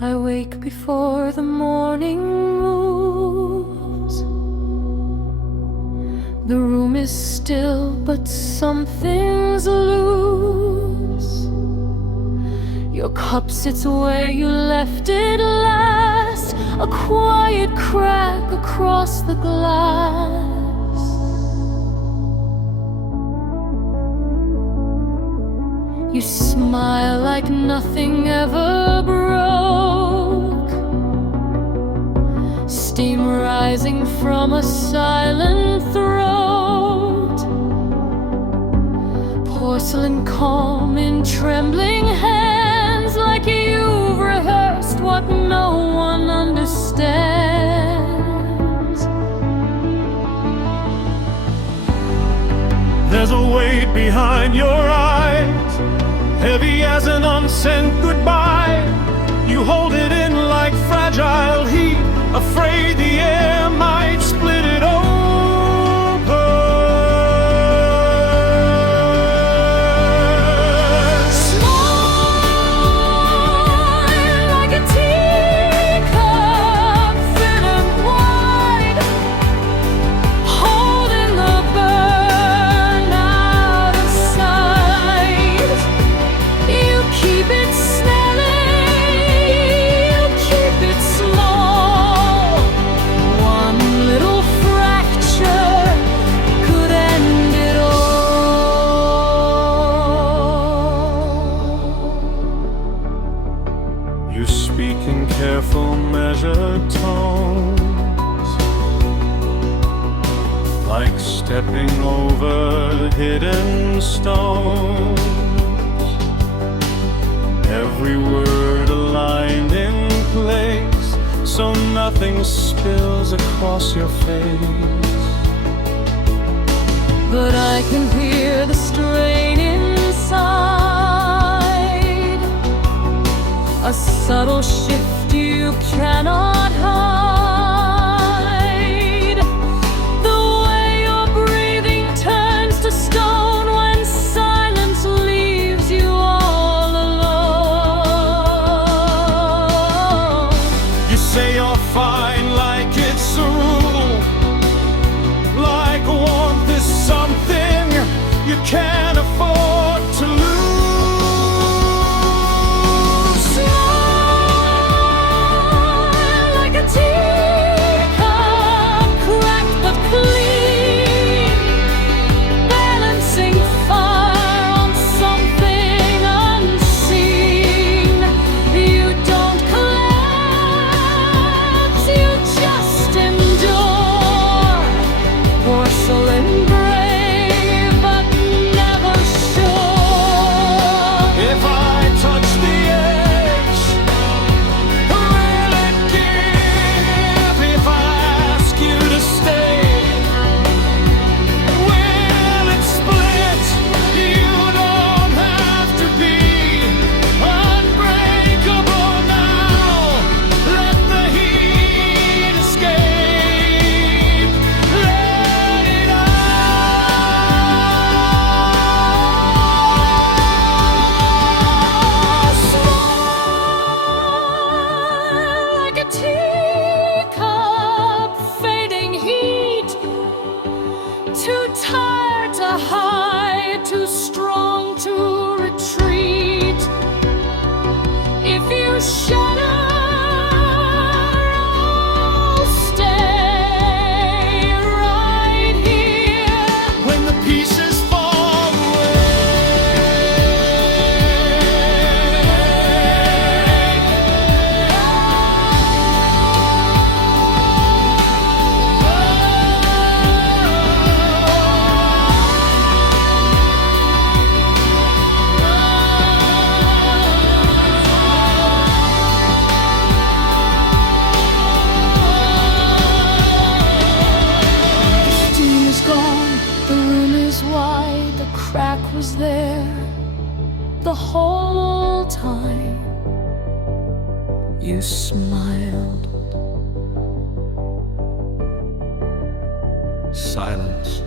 I wake before the morning moves. The room is still, but something's loose. Your cup sits where you left it last, a quiet crack across the glass. You smile like nothing ever broke, steam rising from a silent throat, porcelain calm in trembling hands, like you've rehearsed what no one understands. There's a weight behind your eyes, heavy as an unsent goodbye. You hold it in like fragile heat, afraid the air might split it open. Smile like a teacup, thin and wide, holding the burn out of sight. You keep it smelling, you keep it small. One little fracture could end it all. You speak in careful, measured tones, like stepping over hidden stones. Every word aligned in place, so nothing spills across your face. But I can hear the strain inside, a subtle shift you cannot hide. The way your breathing turns to stone when silence leaves you all alone. You say you're fine like it's a rule, like warmth is something you can't afford to lose. Smile like a teacup, cracked but clean, balancing fire on something unseen. You don't collapse, you just endure. Porcelain brave, but never sure. If I touch the edge, will it give? If I ask you to stay, will it split? You don't have to be unbreakable now. Let the heat escape. Let it out. Smile like a teacup, fading heat, too tired to hide, too strong to retreat. If you shatter, I'll stay right here. When the pieces fall The steam is gone, the room is wide, the crack was there the whole time. You smiled. silence.